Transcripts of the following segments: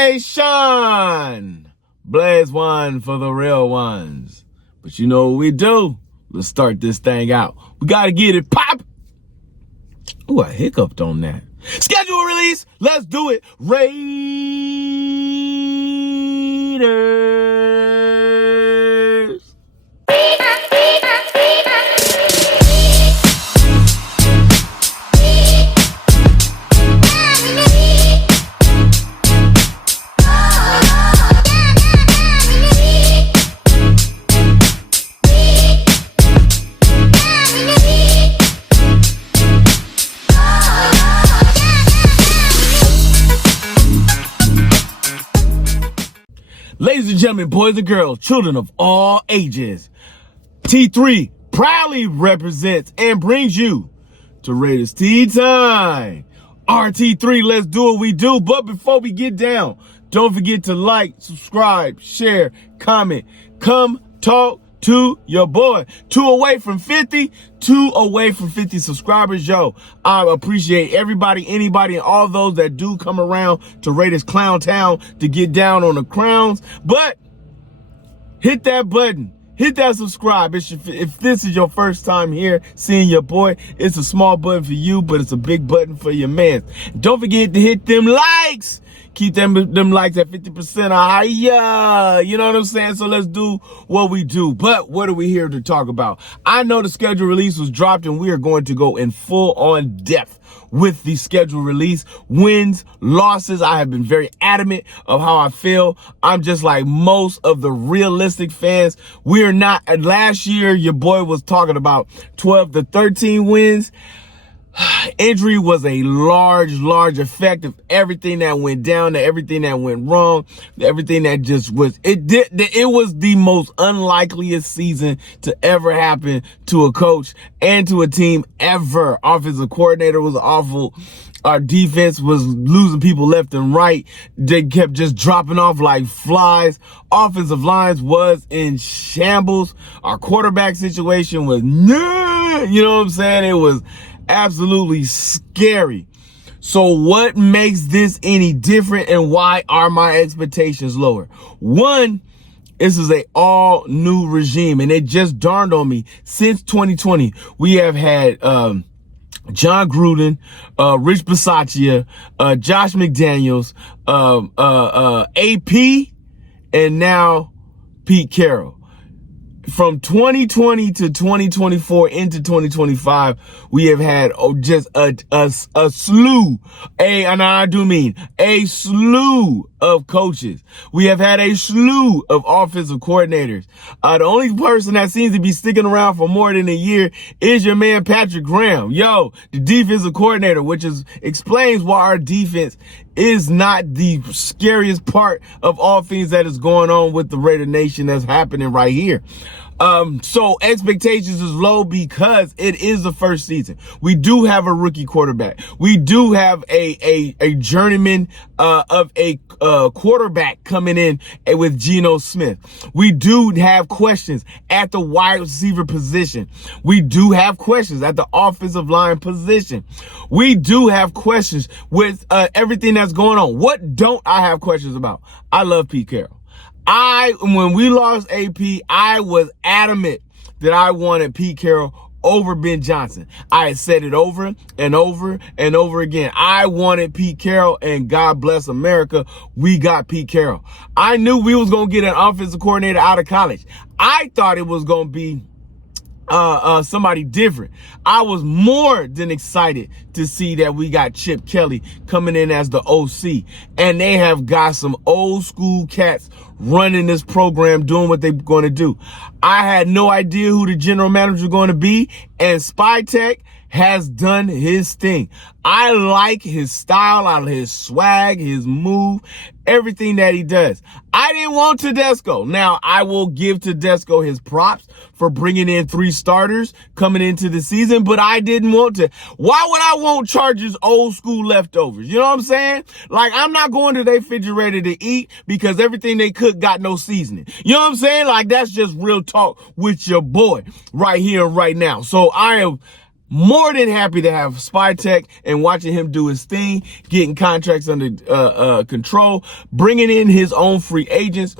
Nation! Blaze one for the real ones. But you know what we do? Let's start this thing out. We gotta get it pop. Ooh, I hiccuped on that. Schedule release. Let's do it. Raiders. Ladies and gentlemen, boys and girls, children of all ages, T3 proudly represents and brings you to Raiders Tea Time. RT3, let's do what we do. But before we get down, don't forget to like, subscribe, share, comment. Come talk to your boy. 2 away from 50 subscribers. Yo, I appreciate everybody, anybody, and all those that do come around to Raiders Clown Town to get down on the crowns. But hit that button. Hit that subscribe. If this is your first time here seeing your boy, it's a small button for you, but it's a big button for your man. Don't forget to hit them likes. Keep them likes at 50% higher. You know what I'm saying? So let's do what we do. But what are we here to talk about? I know the schedule release was dropped, and we are going to go in full on depth with the schedule release. Wins, losses. I have been very adamant of how I feel. I'm just like most of the realistic fans. We are not. Last year, your boy was talking about 12 to 13 wins. Injury was a large effect of everything that went down, to everything that went wrong, everything that just was. It was the most unlikeliest season to ever happen to a coach and to a team ever. Offensive coordinator was awful. Our defense was losing people left and right. They kept just dropping off like flies. Offensive lines was in shambles. Our quarterback situation was, you know what I'm saying? It was absolutely scary. So what makes this any different, and why are my expectations lower? One, this is a all new regime, and it just dawned on me. Since 2020, we have had John Gruden, Rich Bisaccia, Josh McDaniels, AP, and now Pete Carroll. From 2020 to 2024 into 2025, we have had just a slew, and I do mean a slew of coaches. We have had a slew of offensive coordinators. The only person that seems to be sticking around for more than a year is your man Patrick Graham. Yo, the defensive coordinator, which explains why our defense is not the scariest part of all things that is going on with the Raider Nation that's happening right here. So expectations is low because it is the first season. We do have a rookie quarterback. We do have a journeyman of a quarterback coming in with Geno Smith. We do have questions at the wide receiver position. We do have questions at the offensive line position. We do have questions with everything that's going on. What don't I have questions about? I love Pete Carroll. When we lost AP, I was adamant that I wanted Pete Carroll over Ben Johnson. I had said it over and over and over again. I wanted Pete Carroll, and God bless America, we got Pete Carroll. I knew we was going to get an offensive coordinator out of college. I thought it was going to be somebody different. I was more than excited to see that we got Chip Kelly coming in as the OC, and they have got some old school cats running this program, doing what they're going to do. I had no idea who the general manager was going to be, and Spytech has done his thing. I like his style, his swag, his move, everything that he does. I didn't want Tedesco. Now, I will give Tedesco his props for bringing in 3 starters coming into the season, but I didn't want to. Why would I want Chargers old school leftovers? You know what I'm saying? Like, I'm not going to their refrigerator to eat because everything they cook got no seasoning. You know what I'm saying? Like, that's just real talk with your boy right here and right now. So I am More than happy to have Spytek and watching him do his thing, getting contracts under control, bringing in his own free agents,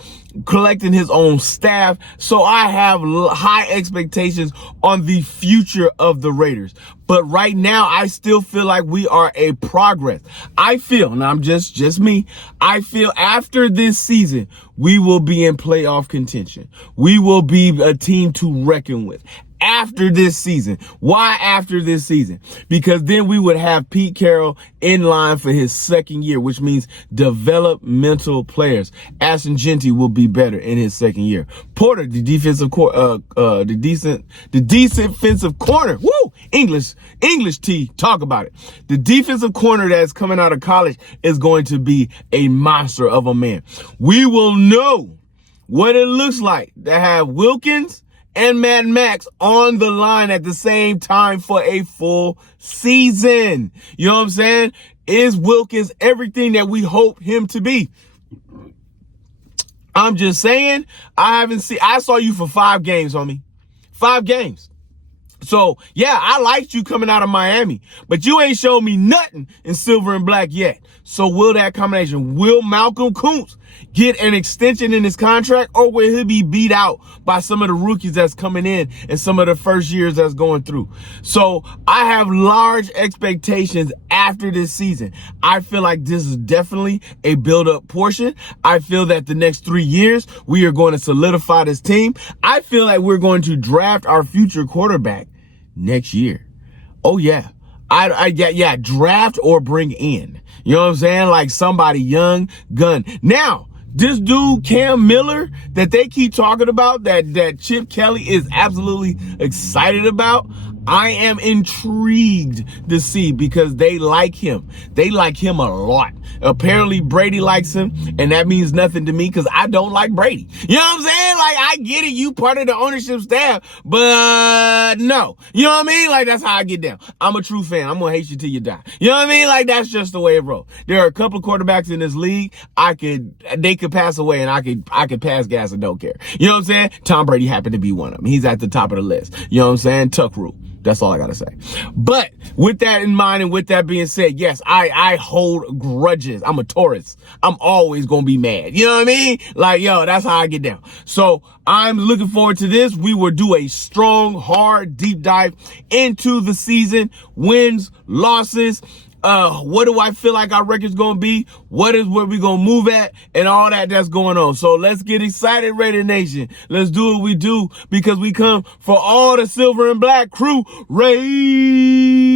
collecting his own staff. So I have high expectations on the future of the Raiders. But right now, I still feel like we are a progress. I feel, and I'm just me, I feel after this season, we will be in playoff contention. We will be a team to reckon with. After this season. Why after this season? Because then we would have Pete Carroll in line for his second year, which means developmental players. Ashton Jeanty will be better in his second year. Porter, the defensive defensive corner. Woo! English T, talk about it. The defensive corner that's coming out of college is going to be a monster of a man. We will know what it looks like to have Wilkins and Mad Max on the line at the same time for a full season. You know what I'm saying? Is Wilkins everything that we hope him to be? I'm just saying, I saw you for 5 games, homie. 5 games. So, yeah, I liked you coming out of Miami, but you ain't showed me nothing in silver and black yet. So will that combination, will Malcolm Kuntz get an extension in his contract, or will he be beat out by some of the rookies that's coming in and some of the first years that's going through? So I have large expectations after this season. I feel like this is definitely a build-up portion. I feel that the next 3 years, we are going to solidify this team. I feel like we're going to draft our future quarterback next year. Oh, yeah. Yeah, draft or bring in. You know what I'm saying? Like somebody young gun. Now, this dude, Cam Miller, that they keep talking about, that Chip Kelly is absolutely excited about, I am intrigued to see, because they like him. They like him a lot. Apparently Brady likes him, and that means nothing to me because I don't like Brady. You know what I'm saying? Like, I get it, you part of the ownership staff, but no. You know what I mean? Like, that's how I get down. I'm a true fan. I'm gonna hate you till you die. You know what I mean? Like, that's just the way it rolls. There are a couple of quarterbacks in this league they could pass away and I could pass gas and don't care. You know what I'm saying? Tom Brady happened to be one of them. He's at the top of the list. You know what I'm saying? Tuck rule. That's all I gotta say. But with that in mind, and with that being said, yes, I hold grudges. I'm a Taurus. I'm always gonna be mad. You know what I mean? Like, yo, that's how I get down. So I'm looking forward to this. We will do a strong, hard, deep dive into the season, wins, losses. What do I feel like our record's gonna be? What is where we gonna move at, and all that's going on. So let's get excited, Raider Nation. Let's do what we do, because we come for all the silver and black crew. Raiders!